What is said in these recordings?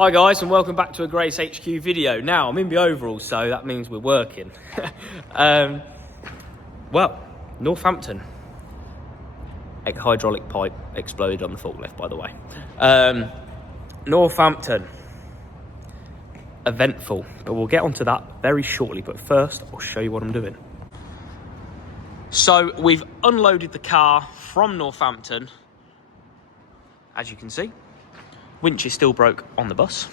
Hi guys, and welcome back to a GraysHQ video. Now, I'm in the overalls, so that means we're working. Well, Northampton. A hydraulic pipe exploded on the forklift, by the way. Northampton. Eventful, but we'll get onto that very shortly. But first, I'll show you what I'm doing. So, we've unloaded the car from Northampton, as you can see. Winch is still broke on the bus.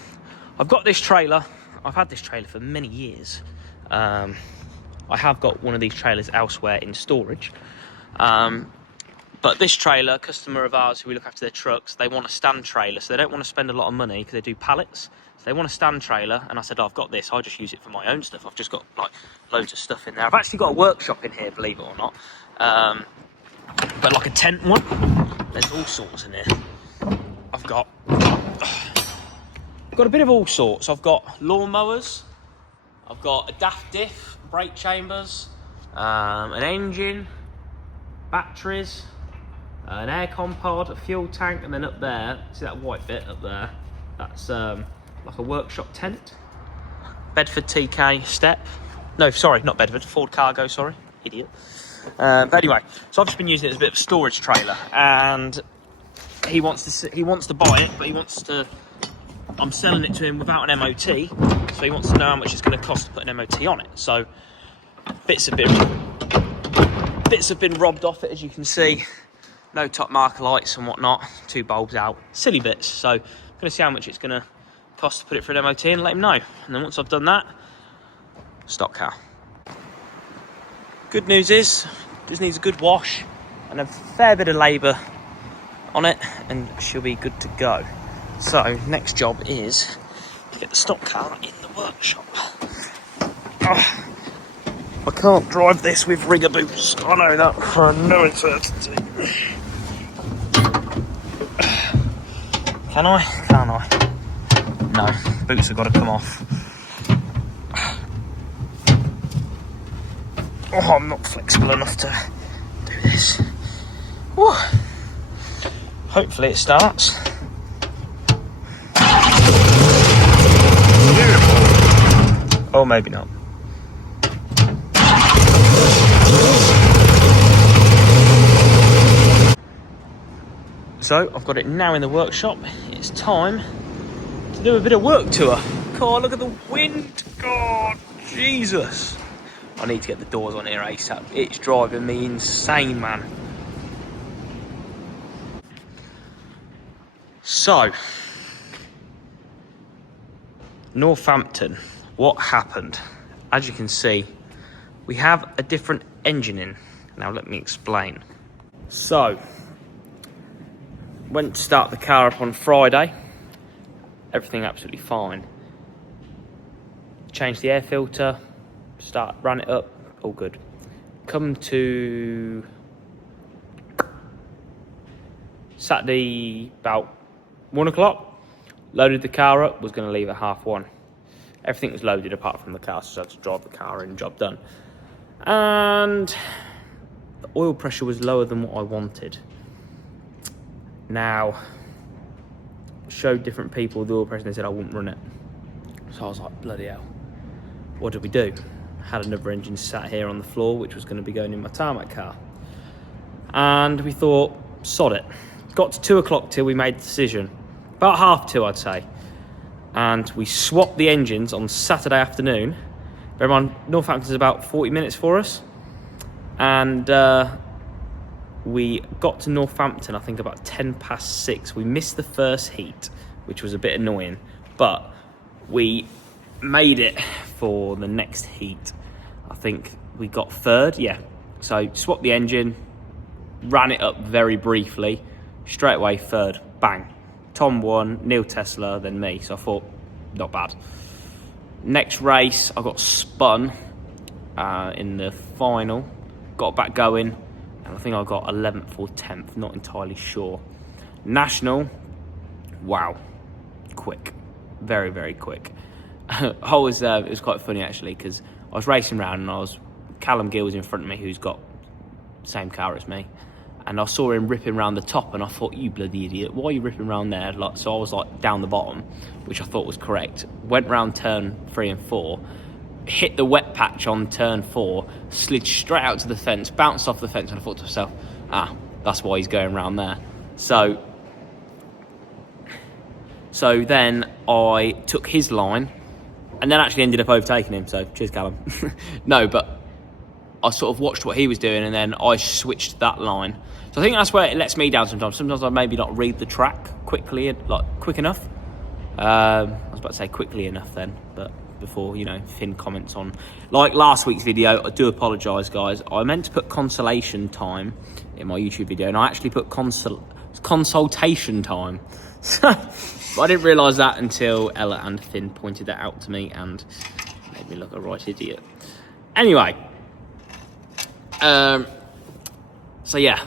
I've got this trailer. I've had this trailer for many years. I have got one of these trailers elsewhere in storage. But this trailer, customer of ours who we look after their trucks, they want a stand trailer. So they don't want to spend a lot of money because they do pallets. So they want a stand trailer. And I said, oh, I've got this. I'll just use it for my own stuff. I've just got like loads of stuff in there. I've actually got a workshop in here, believe it or not. But like a tent one. There's all sorts in here. I've got a bit of all sorts. I've got lawnmowers, I've got a daft diff, brake chambers, an engine, batteries, an aircon pod, a fuel tank, and then up there, see that white bit up there? That's like a workshop tent. Bedford TK step. No, sorry, not Bedford, Ford Cargo, sorry, idiot. But anyway, so I've just been using it as a bit of a storage trailer, and he wants to buy it, but I'm selling it to him without an MOT, so he wants to know how much it's going to cost to put an MOT on it. So bits have been robbed off it, as you can see. No top marker lights and whatnot. 2 bulbs out. Silly bits. So I'm going to see how much it's going to cost to put it for an MOT and let him know. And then once I've done that, stock car. Good news is, just needs a good wash and a fair bit of labour on it, and she'll be good to go. So next job is to get the stock car in the workshop. I can't drive this with rigger boots. I know that for no uncertainty. Can I? Can I? No, boots have got to come off. Oh, I'm not flexible enough to do this. Whew. Hopefully it starts. Or maybe not. So I've got it now in the workshop. It's time to do a bit of work to her. God, look at the wind. God, Jesus. I need to get the doors on here ASAP. It's driving me insane, man. So, Northampton, what happened? As you can see, we have a different engine in. Now let me explain. So, went to start the car up on Friday. Everything absolutely fine. Changed the air filter, ran it up, all good. Come to Saturday about 1 o'clock, loaded the car up, was going to leave at 1:30. Everything was loaded apart from the car, so I had to drive the car in, job done. And the oil pressure was lower than what I wanted. Now, showed different people the oil pressure, and they said I wouldn't run it. So I was like, bloody hell, what did we do? Had another engine sat here on the floor, which was going to be going in my Tarmac car. And we thought, sod it. Got to 2 o'clock till we made the decision. About 2:30, I'd say. And we swapped the engines on Saturday afternoon. Bear in mind, Northampton's about 40 minutes for us. And we got to Northampton, I think, about 6:10. We missed the first heat, which was a bit annoying. But we made it for the next heat. I think we got 3rd, yeah. So swapped the engine, ran it up very briefly. Straight away, 3rd, bang. Tom won, Neil Tesla, then me. So I thought, not bad. Next race, I got spun in the final. Got back going, and I think I got 11th or 10th, not entirely sure. National, wow, quick. Very, very quick. It was quite funny actually, because I was racing around and Callum Gill was in front of me, who's got the same car as me. and I saw him ripping around the top, and I thought, you bloody idiot, why are you ripping around there? Like, so I was like down the bottom, which I thought was correct. Went round turn 3 and 4, hit the wet patch on turn 4, slid straight out to the fence, bounced off the fence, and I thought to myself, that's why he's going round there. So then I took his line, and then actually ended up overtaking him, so cheers, Callum. No, but I sort of watched what he was doing, and then I switched that line. So I think that's where it lets me down sometimes. Sometimes I maybe not read the track quick enough. I was about to say quickly enough then, but before, Finn comments on, like last week's video, I do apologise, guys. I meant to put consolation time in my YouTube video, and I actually put consultation time. But I didn't realise that until Ella and Finn pointed that out to me and made me look a right idiot. Anyway, so yeah,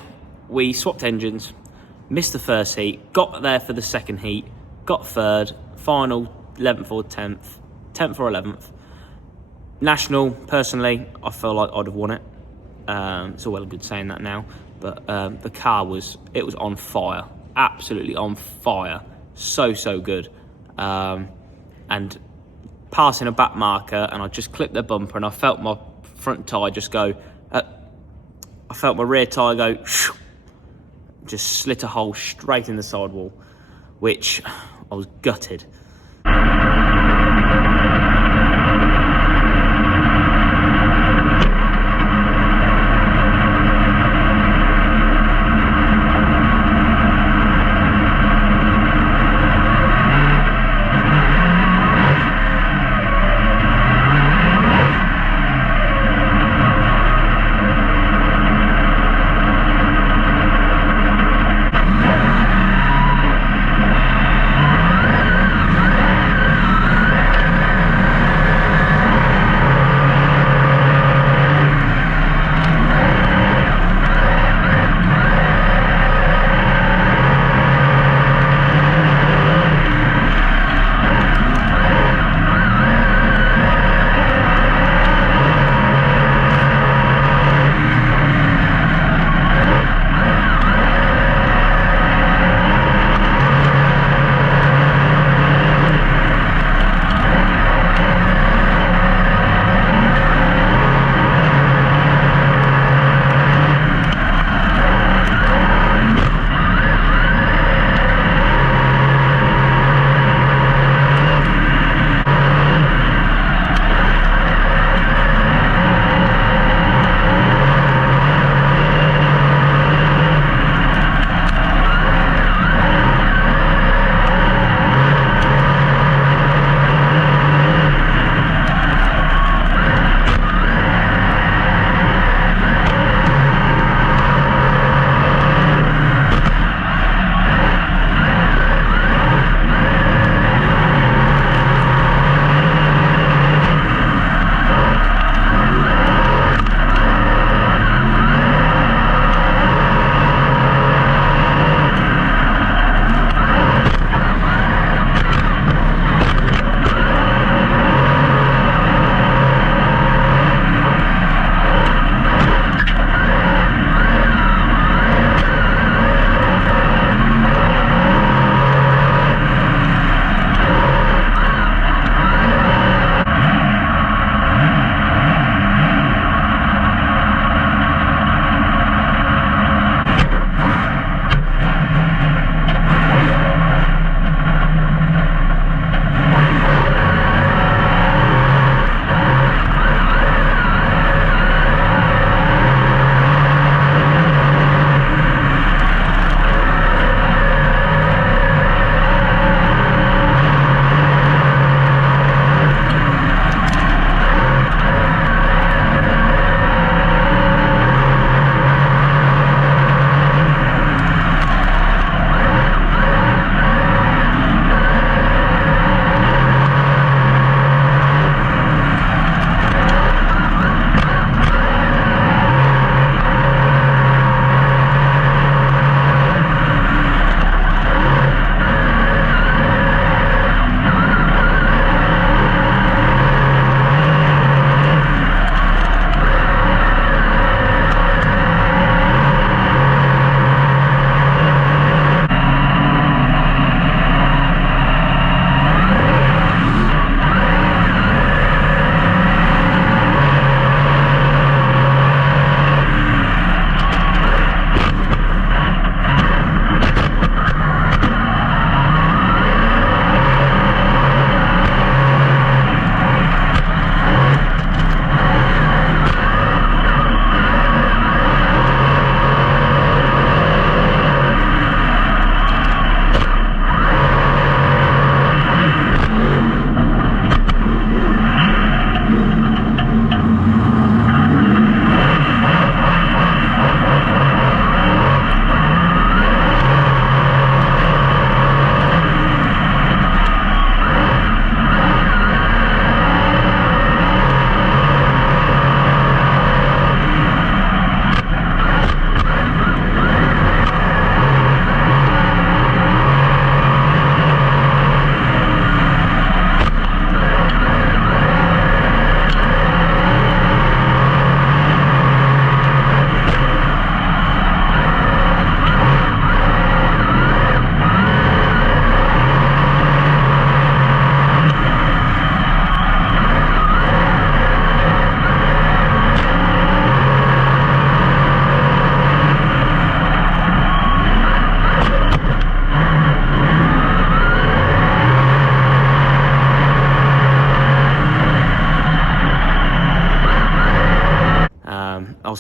we swapped engines, missed the first heat, got there for the second heat, got third, final 11th or 10th or 11th. National, personally, I feel like I'd have won it. It's all well and good saying that now, but the car was on fire, absolutely on fire. So good. And passing a back marker, and I just clipped the bumper, and I felt my front tyre just go, I felt my rear tyre go, just slit a hole straight in the sidewall, which I was gutted.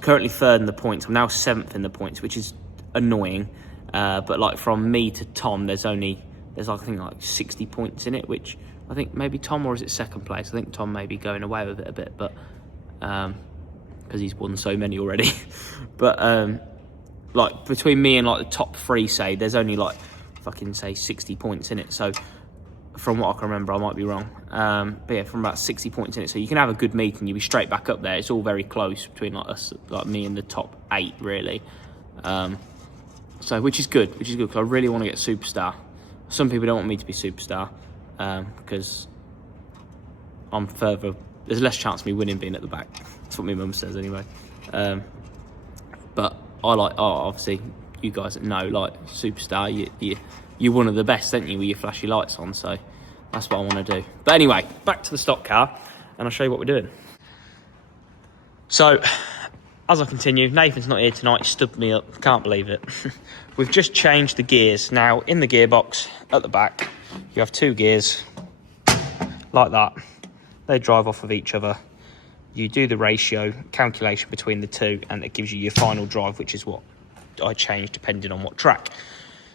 currently 3rd in the points. I'm now 7th in the points, which is annoying. But like from me to Tom, there's like, I think like 60 points in it, which I think maybe Tom, or is it 2nd place? I think Tom may be going away with it a bit, but because he's won so many already. But like between me and like the top 3, say, there's only like fucking say 60 points in it. So from what I can remember, I might be wrong. But yeah, from about 60 points in it. So you can have a good meeting, you'll be straight back up there. It's all very close between like us, like me and the top 8 really. So which is good because I really want to get superstar. Some people don't want me to be superstar because I'm further. There's less chance of me winning being at the back. That's what my mum says anyway. But I like, obviously, you guys know, like superstar, you're one of the best, don't you, with your flashy lights on? So that's what I want to do. But anyway, back to the stock car, and I'll show you what we're doing. So as I continue, Nathan's not here tonight. He stubbed me up. Can't believe it. We've just changed the gears. Now, in the gearbox at the back, you have 2 gears like that. They drive off of each other. You do the ratio calculation between the 2, and it gives you your final drive, which is what I change depending on what track.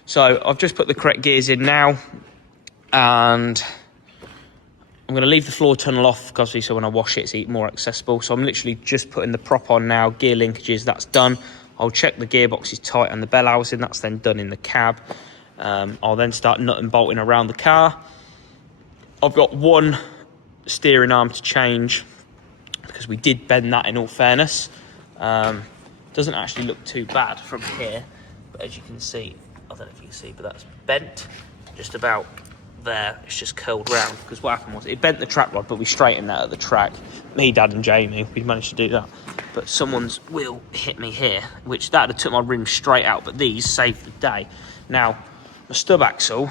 So I've just put the correct gears in now, and I'm going to leave the floor tunnel off, obviously, so when I wash it, it's more accessible. So I'm literally just putting the prop on now, gear linkages, that's done. I'll check the gearbox is tight and the bell housing, that's then done in the cab. I'll then start nut and bolting around the car. I've got 1 steering arm to change because we did bend that, in all fairness. Doesn't actually look too bad from here, but as you can see, I don't know if you can see, but that's bent just about there. It's just curled round because what happened was it bent the track rod, but we straightened that at the track. Me, Dad and Jamie, we managed to do that, but someone's wheel hit me here, which that had took my rim straight out, but these saved the day. Now the stub axle,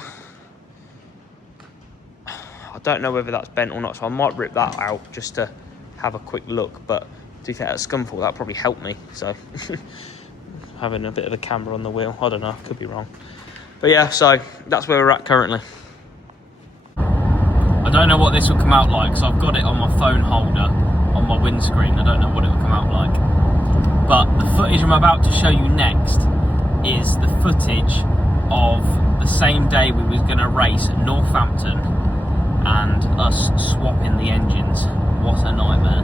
I don't know whether that's bent or not, so I might rip that out just to have a quick look, but do you think at Scunthorpe that probably helped me? So having a bit of a camera on the wheel, I don't know, could be wrong, but yeah, so that's where we're at currently. I don't know what this will come out like, so I've got it on my phone holder on my windscreen. I don't know what it will come out like, but the footage I'm about to show you next is the footage of the same day we was going to race at Northampton and us swapping the engines. What a nightmare.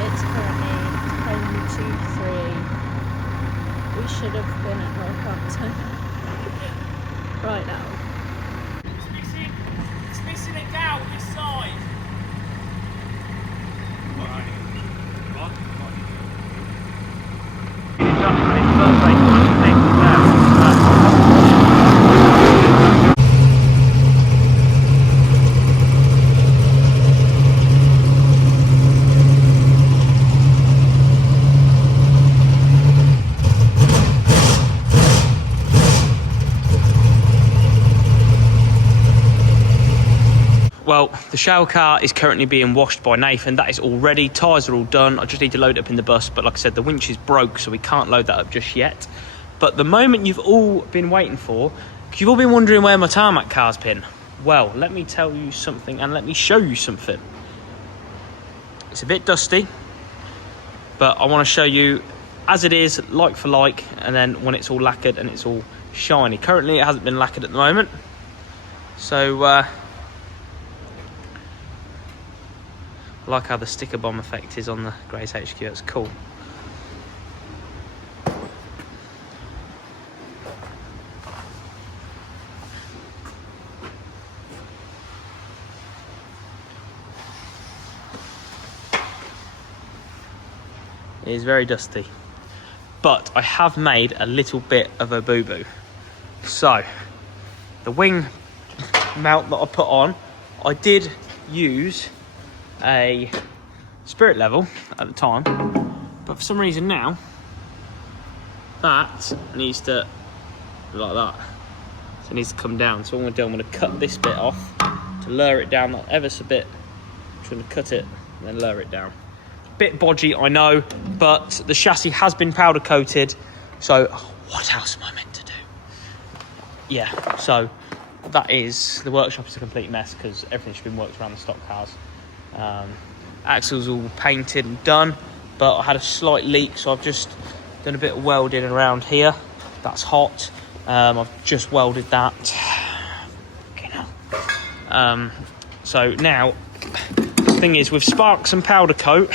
It's currently 10:23. We should have been at Northampton right now. It's missing it down this side. Well, the shower car is currently being washed by Nathan. That is all ready. Tyres are all done. I just need to load it up in the bus. But like I said, the winch is broke, so we can't load that up just yet. But the moment you've all been waiting for, because you've all been wondering where my Tarmac car's been. Well, let me tell you something and let me show you something. It's a bit dusty, but I want to show you as it is, like for like, and then when it's all lacquered and it's all shiny. Currently, it hasn't been lacquered at the moment. So, I like how the sticker bomb effect is on the GraysHQ, it's cool. It is very dusty, but I have made a little bit of a boo-boo. So, the wing mount that I put on, I did use a spirit level at the time, but for some reason now that needs to like that, so it needs to come down. So what I'm going to do, I'm going to cut this bit off to lower it down that ever so bit. I'm just going to cut it and then lower it down. Bit bodgy, I know, but the chassis has been powder coated, So what else am I meant to do? Yeah, so that is, the workshop is a complete mess because everything's been worked around the stock cars. Axle's all painted and done, but I had a slight leak, so I've just done a bit of welding around here. That's hot. I've just welded that. So now, the thing is, with sparks and powder coat,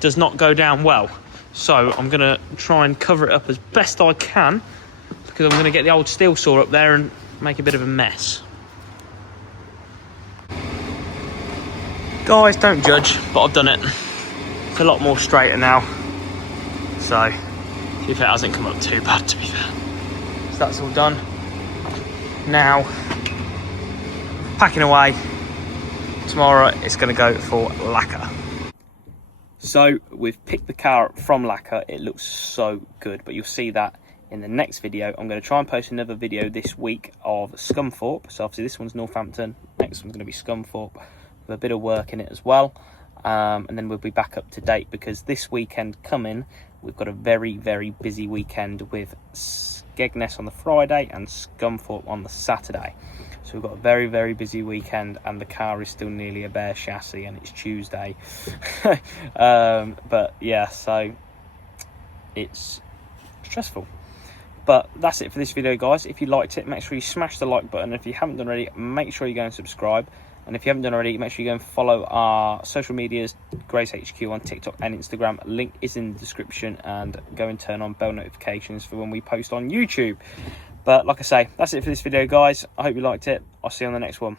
does not go down well. So I'm going to try and cover it up as best I can, because I'm going to get the old steel saw up there and make a bit of a mess. Guys, don't judge, but I've done it. It's a lot more straighter now. So, to be fair, it hasn't come up too bad, to be fair. So that's all done. Now, packing away. Tomorrow it's going to go for lacquer. So we've picked the car up from lacquer. It looks so good, but you'll see that in the next video. I'm going to try and post another video this week of Scunthorpe. So obviously this one's Northampton, next one's going to be Scunthorpe, with a bit of work in it as well. And then we'll be back up to date, because this weekend coming, we've got a very, very busy weekend with Skegness on the Friday and Scunthorpe on the Saturday. So we've got a very, very busy weekend, and the car is still nearly a bare chassis, and it's Tuesday. But yeah, so it's stressful. But that's it for this video, guys. If you liked it, make sure you smash the like button. If you haven't done already, make sure you go and subscribe. And if you haven't done already, make sure you go and follow our social medias, GraysHQ on TikTok and Instagram. Link is in the description, and go and turn on bell notifications for when we post on YouTube. But like I say, that's it for this video, guys. I hope you liked it. I'll see you on the next one.